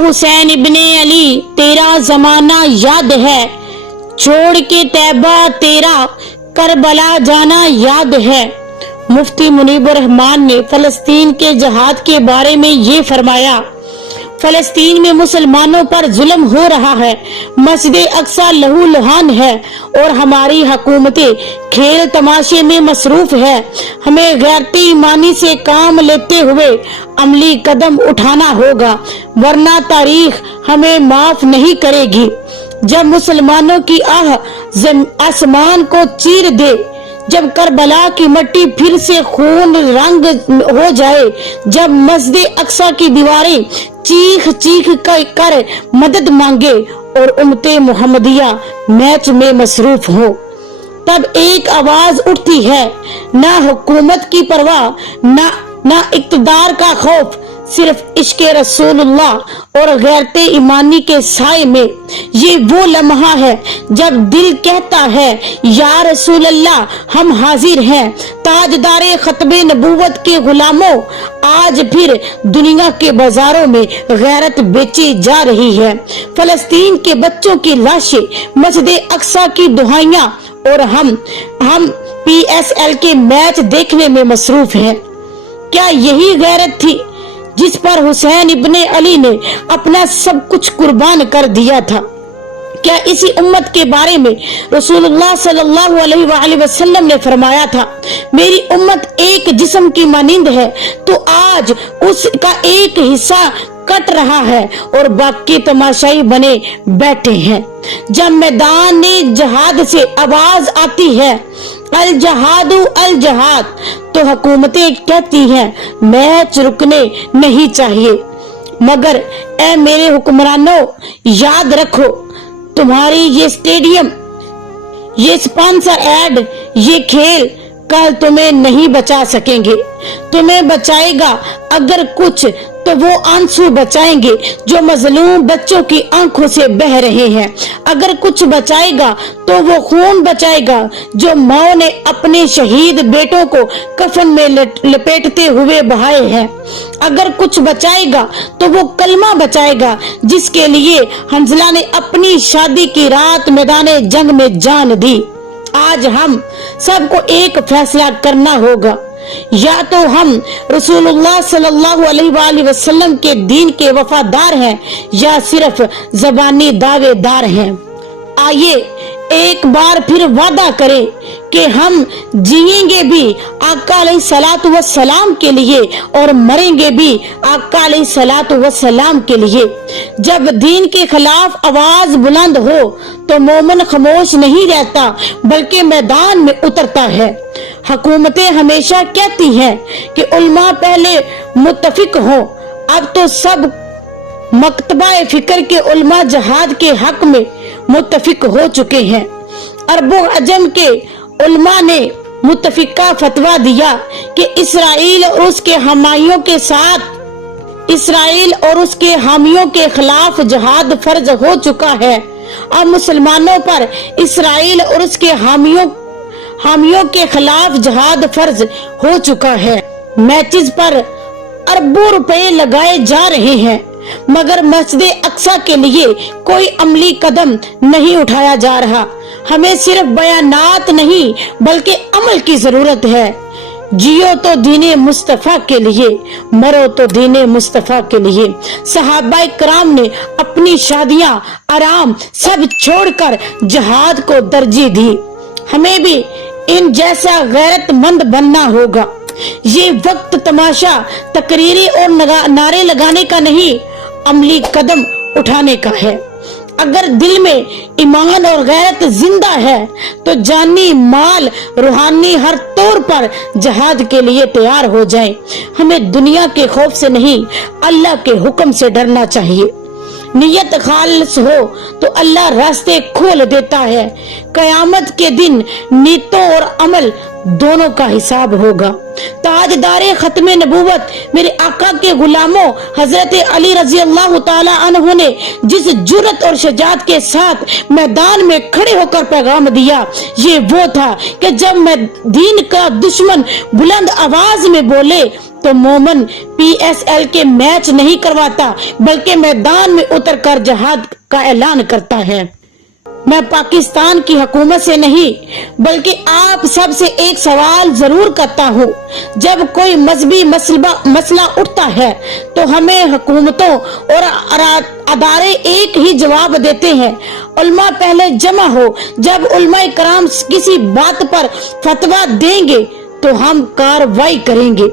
हुसैन इब्ने अली तेरा जमाना याद है, छोड़ के तैबा तेरा करबला जाना याद है। मुफ्ती मुनीबुर रहमान ने फलस्तीन के जहाद के बारे में ये फरमाया, फलस्तीन में मुसलमानों पर जुल्म हो रहा है, मस्जिद अक्सा लहू लुहान है और हमारी हुकूमतें खेल तमाशे में मसरूफ है। हमें गैरती ईमानी से काम लेते हुए अमली कदम उठाना होगा, वरना तारीख हमें माफ नहीं करेगी। जब मुसलमानों की आह आसमान को चीर दे, जब करबला की मिट्टी फिर से खून रंग हो जाए, जब मस्जिद अक्सा की दीवारें चीख चीख कर मदद मांगे और उम्मते मुहम्मदिया मैच में मसरूफ हो, तब एक आवाज उठती है, ना हुकूमत की परवाह, ना इक्तदार का खौफ, सिर्फ इश्क़े रसूलुल्लाह और गैरते ईमानी के साए में। ये वो लम्हा है जब दिल कहता है, या रसूल अल्लाह हम हाजिर हैं। ताजदारे खत्मे नबूवत के गुलामों, आज फिर दुनिया के बाजारों में गैरत बेची जा रही है। फलस्तीन के बच्चों की लाशें, मस्जिद अक्सा की दुहाइयां और हम PSL के मैच देखने में मसरूफ हैं। क्या यही गैरत थी जिस पर हुसैन इब्ने अली ने अपना सब कुछ कुर्बान कर दिया था? क्या इसी उम्मत के बारे में रसूलुल्लाह सल्लल्लाहु अलैहि वसल्लम ने फरमाया था, मेरी उम्मत एक जिस्म की मानिंद है, तो आज उसका एक हिस्सा कट रहा है और बाकी तमाशाई बने बैठे हैं। जब मैदान जहाद से आवाज आती है, अल जहादु अल जहाद, तो हुकूमतें कहती हैं मैच रुकने नहीं चाहिए। मगर ए मेरे हुक्मरानों, याद रखो, तुम्हारी ये स्टेडियम, ये स्पॉन्सर ऐड, ये खेल कल तुम्हें नहीं बचा सकेंगे। तुम्हें बचाएगा अगर कुछ, तो वो आंसू बचाएंगे जो मजलूम बच्चों की आंखों से बह रहे हैं। अगर कुछ बचाएगा तो वो खून बचाएगा जो माओ ने अपने शहीद बेटों को कफन में लपेटते हुए बहाए हैं। अगर कुछ बचाएगा तो वो कलमा बचाएगा जिसके लिए हंजला ने अपनी शादी की रात मैदाने जंग में जान दी। आज हम सबको एक फैसला करना होगा, या तो हम रसूलुल्लाह सल्लल्लाहु अलैहि वसल्लम के दीन के वफादार हैं या सिर्फ ज़बानी दावेदार हैं। आइए एक बार फिर वादा करें कि हम जिएंगे भी आका अलैहिस्सलातु वस्सलाम के लिए और मरेंगे भी आका अलैहिस्सलातु वस्सलाम के लिए। जब दीन के खिलाफ आवाज बुलंद हो तो मोमिन खामोश नहीं रहता बल्कि मैदान में उतरता है। हुकूमतें हमेशा कहती हैं कि उल्मा पहले मुत्तफिक हो, अब तो सब मकतबा फिक्र के उल्मा जहाद के हक में मुत्तफिक हो चुके हैं। अरबो अजम के उल्मा ने मुत्तफिका फतवा दिया कि इसराइल और उसके हमायों के साथ, इसराइल और उसके हामियों के खिलाफ जहाद फर्ज हो चुका है। अब मुसलमानों पर इसराइल और उसके हामियों के खिलाफ जहाद फर्ज हो चुका है। मैचेस पर अरबों रुपए लगाए जा रहे हैं, मगर मस्जिद अक्सा के लिए कोई अमली कदम नहीं उठाया जा रहा। हमें सिर्फ बयानात नहीं बल्कि अमल की जरूरत है। जियो तो दीने मुस्तफा के लिए, मरो तो दीने मुस्तफा के लिए। सहाबाए कराम ने अपनी शादियां, आराम सब छोड़कर जहाद को तरजीह दी। हमें भी इन जैसा गैरतमंद बनना होगा। ये वक्त तमाशा तकरीरें और नारे लगाने का नहीं, अमली कदम उठाने का है। अगर दिल में ईमान और गैरत जिंदा है तो जानी माल रूहानी हर तौर पर जहाद के लिए तैयार हो जाए। हमें दुनिया के खौफ से नहीं, अल्लाह के हुक्म से डरना चाहिए। नियत खालिस हो तो अल्लाह रास्ते खोल देता है। कयामत के दिन नीयतों और अमल दोनों का हिसाब होगा। ताजदारे खत्मे नबूवत मेरे आका के गुलामों हजरत अली रजी अल्लाह ताला अन्हु ने जिस जुर्रत और शजात के साथ मैदान में खड़े होकर पैगाम दिया, ये वो था कि जब मैं दीन का दुश्मन बुलंद आवाज में बोले तो मोमन PSL के मैच नहीं करवाता बल्कि मैदान में उतरकर जिहाद का ऐलान करता है। मैं पाकिस्तान की हुकूमत से नहीं बल्कि आप सब से एक सवाल जरूर करता हूँ। जब कोई मजहबी मसला उठता है तो हमें हुकूमतों और अदारे एक ही जवाब देते हैं, उल्मा पहले जमा हो। जब उल्मा कराम किसी बात पर फतवा देंगे तो हम कार्रवाई करेंगे।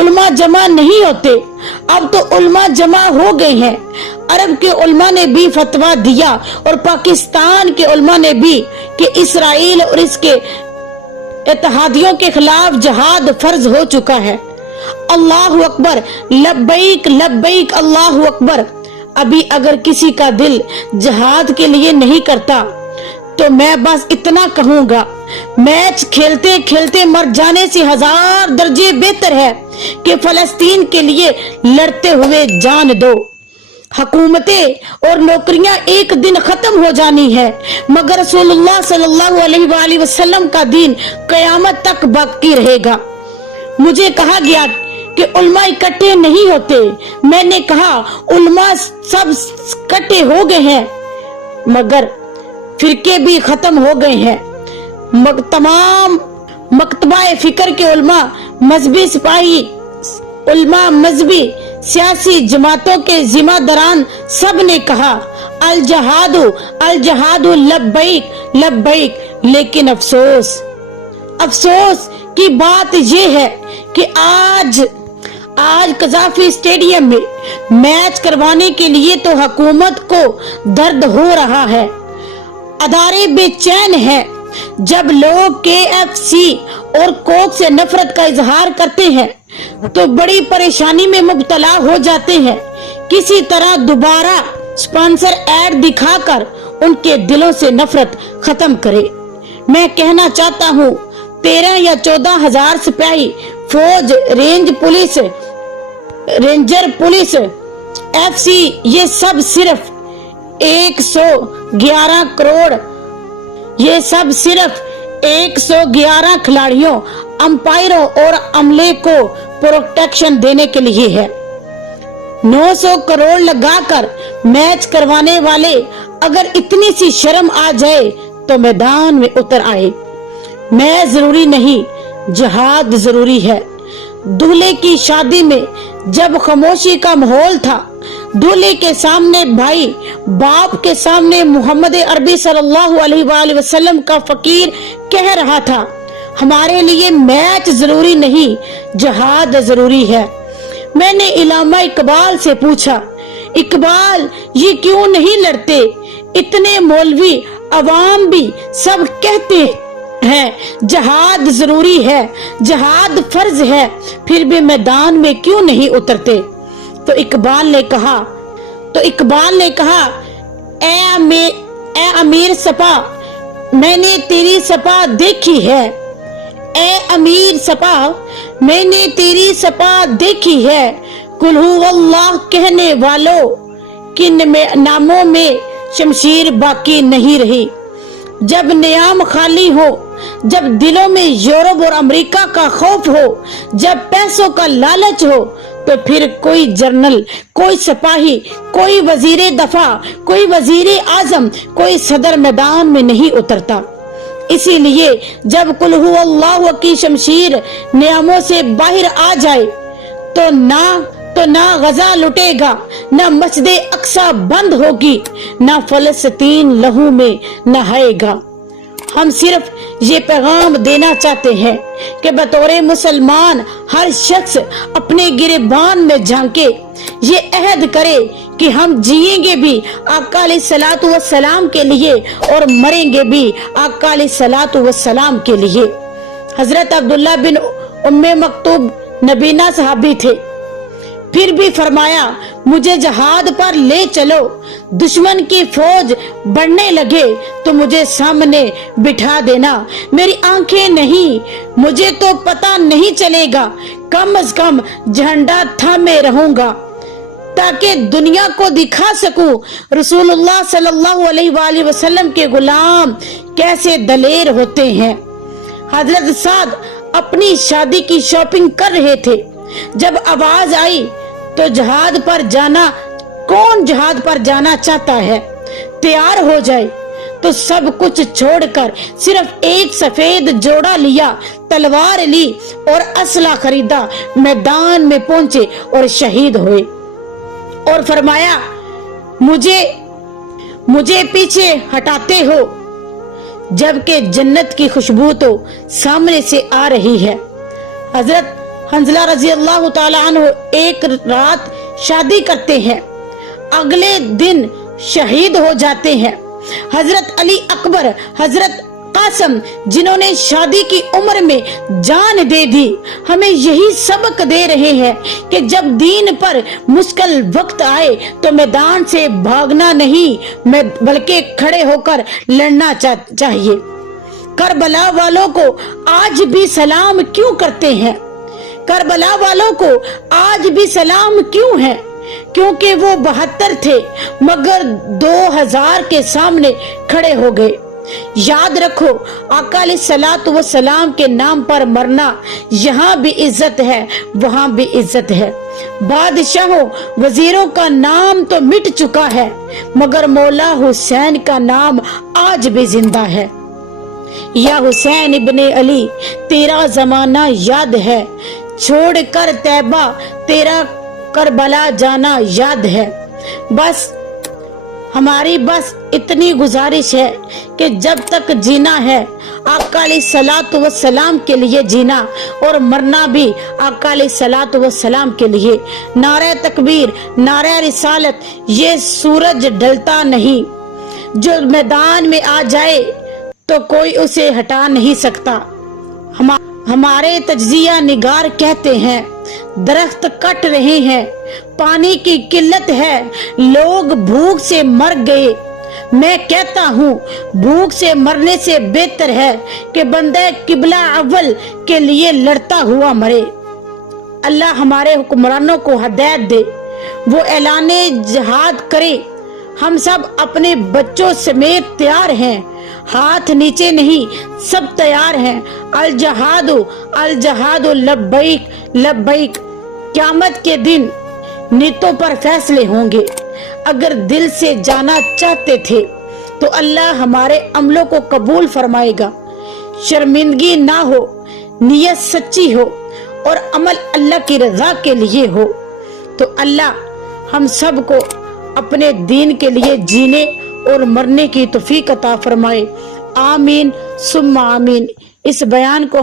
उल्मा जमा नहीं होते, अब तो उल्मा जमा हो गए हैं। अरब के उल्मा ने भी फतवा दिया और पाकिस्तान के उल्मा ने भी कि इसराइल और इसके इत्तेहादियों के खिलाफ जिहाद फर्ज हो चुका है। अल्लाहु अकबर, लब्बैक लब्बैक अल्लाहु अकबर। अभी अगर किसी का दिल जिहाद के लिए नहीं करता तो मैं बस इतना कहूंगा, मैच खेलते खेलते मर जाने से 1000 दर्जे बेहतर है कि फलस्तीन के लिए लड़ते हुए जान दो। हुकूमतें और नौकरियां एक दिन खत्म हो जानी है, मगर रसूलुल्लाह सल्लल्लाहु अलैहि वसल्लम का दीन कयामत तक बाकी रहेगा। मुझे कहा गया कि उल्मा इकट्ठे नहीं होते। मैंने कहा उल्मा सब इकट्ठे हो गए हैं मगर फिरके भी खत्म हो गए हैं। तमाम मकतबा फिक्र के उल्मा, मजहबी सिपाही उल्मा, मजहबी सियासी जमातों के जिम्मेदारान सब ने कहा अल जहादु लब्बैक लब्बैक। लेकिन अफसोस की बात यह है कि आज कजाफी स्टेडियम में मैच करवाने के लिए तो हुकूमत को दर्द हो रहा है, अदारे बेचैन हैं। जब लोग KFC और कोक से नफरत का इजहार करते हैं तो बड़ी परेशानी में मुब्तला हो जाते हैं। किसी तरह दोबारा स्पॉन्सर ऐड दिखाकर उनके दिलों से नफरत खत्म करे। मैं कहना चाहता हूँ 13 या 14 हजार सिपाही, फौज, रेंजर पुलिस, FC, ये सब सिर्फ 111 करोड़, ये सब सिर्फ 111 खिलाड़ियों, अंपायरों और अमले को प्रोटेक्शन देने के लिए है। 900 करोड़ लगाकर मैच करवाने वाले अगर इतनी सी शर्म आ जाए तो मैदान में उतर आए। मैच जरूरी नहीं, जिहाद जरूरी है। दूल्हे की शादी में जब खामोशी का माहौल था, दूल्हे के सामने भाई, बाप के सामने मोहम्मद अरबी सल्लल्लाहु अलैहि वसल्लम का फकीर कह रहा था, हमारे लिए मैच जरूरी नहीं, जिहाद जरूरी है। मैंने इलामा इकबाल से पूछा, इकबाल ये क्यों नहीं लड़ते? इतने मौलवी, अवाम भी सब कहते हैं जिहाद जरूरी है, जिहाद फर्ज है, फिर भी मैदान में क्यों नहीं उतरते? तो इकबाल ने कहा ए अमीर सपा, मैंने तेरी सपा देखी है। ए अमीर सपा, मैंने तेरी सपा देखी है। कुल हु अल्लाह कहने वालों, किन में नामों में शमशीर बाकी नहीं रही। जब नियाम खाली हो, जब दिलों में यूरोप और अमेरिका का खौफ हो, जब पैसों का लालच हो, तो फिर कोई जनरल, कोई सिपाही, कोई वजीर दफा, कोई वजीर आजम, कोई सदर मैदान में नहीं उतरता। इसीलिए जब कुल हु अल्लाह की शमशीर नियामों से बाहर आ जाए तो ना गजा लुटेगा, ना मस्जिद अक्सा बंद होगी, ना फलस्तीन लहू में नहाएगा। हम सिर्फ ये पैगाम देना चाहते हैं कि बतौर मुसलमान हर शख्स अपने गिरबान में झांके, ये अहद करे कि हम जिएंगे भी आका अलैहिस्सलातु वस्सलाम के लिए और मरेंगे भी आका अलैहिस्सलातु वस्सलाम के लिए। हजरत अब्दुल्ला बिन उम्मे मक्तूब नबीना सहाबी थे, फिर भी फरमाया मुझे जहाद पर ले चलो। दुश्मन की फौज बढ़ने लगे तो मुझे सामने बिठा देना, मेरी आंखें नहीं, मुझे तो पता नहीं चलेगा, कम से कम झंडा थामे रहूंगा ताकि दुनिया को दिखा सकूं रसूलुल्लाह सल्लल्लाहु अलैहि वसल्लम के गुलाम कैसे दलेर होते हैं। हजरत साद अपनी शादी की शॉपिंग कर रहे थे, जब आवाज आई तो जहाद पर जाना, कौन जहाद पर जाना चाहता है, तैयार हो जाए। तो सब कुछ छोड़कर सिर्फ एक सफेद जोड़ा लिया, तलवार ली और असला खरीदा, मैदान में पहुंचे और शहीद हुए। और फरमाया, मुझे पीछे हटाते हो, जबकि जन्नत की खुशबू तो सामने से आ रही है। हजरत हंजला रजी अल्लाह ताला अन्हु एक रात शादी करते हैं, अगले दिन शहीद हो जाते हैं। हजरत अली अकबर, हजरत कासम, जिन्होंने शादी की उम्र में जान दे दी, हमें यही सबक दे रहे हैं कि जब दीन पर मुश्किल वक्त आए तो मैदान से भागना नहीं, बल्कि खड़े होकर लड़ना चाहिए। करबला वालों को आज भी सलाम क्यों करते हैं? करबला वालों को आज भी सलाम क्यों है? क्योंकि वो 72 थे मगर 2000 के सामने खड़े हो गए। याद रखो, आका अलैहिस्सलातु वस्सलाम के नाम पर मरना, यहाँ भी इज्जत है, वहाँ भी इज्जत है। बादशाहों वजीरों का नाम तो मिट चुका है, मगर मौला हुसैन का नाम आज भी जिंदा है। या हुसैन इब्ने अली, तेरा जमाना याद है, छोड़कर तैबा तेरा करबला जाना याद है। हमारी बस इतनी गुजारिश है कि जब तक जीना है आका अलैहिस्सलातु वस्सलाम के लिए जीना, और मरना भी आका अलैहिस्सलातु वस्सलाम के लिए। नारे तकबीर, नारे रिसालत, ये सूरज ढलता नहीं, जो मैदान में आ जाए तो कोई उसे हटा नहीं सकता। हमारे तज्जिया निगार कहते हैं, दरख्त कट रहे हैं, पानी की किल्लत है, लोग भूख से मर गए। मैं कहता हूँ, भूख से मरने से बेहतर है कि बंदे किबला अव्वल के लिए लड़ता हुआ मरे। अल्लाह हमारे हुक्मरानों को हिदायत दे, वो ऐलाने जिहाद करे। हम सब अपने बच्चों समेत तैयार हैं, हाथ नीचे नहीं, सब तैयार हैं। अल जहादु लब्बैक लब्बैक। क़यामत के दिन नीतों पर फैसले होंगे। अगर दिल से जाना चाहते थे तो अल्लाह हमारे अमलों को कबूल फरमाएगा। शर्मिंदगी ना हो, नियत सच्ची हो और अमल अल्लाह की रजा के लिए हो, तो अल्लाह हम सब को अपने दीन के लिए जीने और मरने की तौफीक अता फरमाए। आमीन सुम्मा आमीन। इस बयान को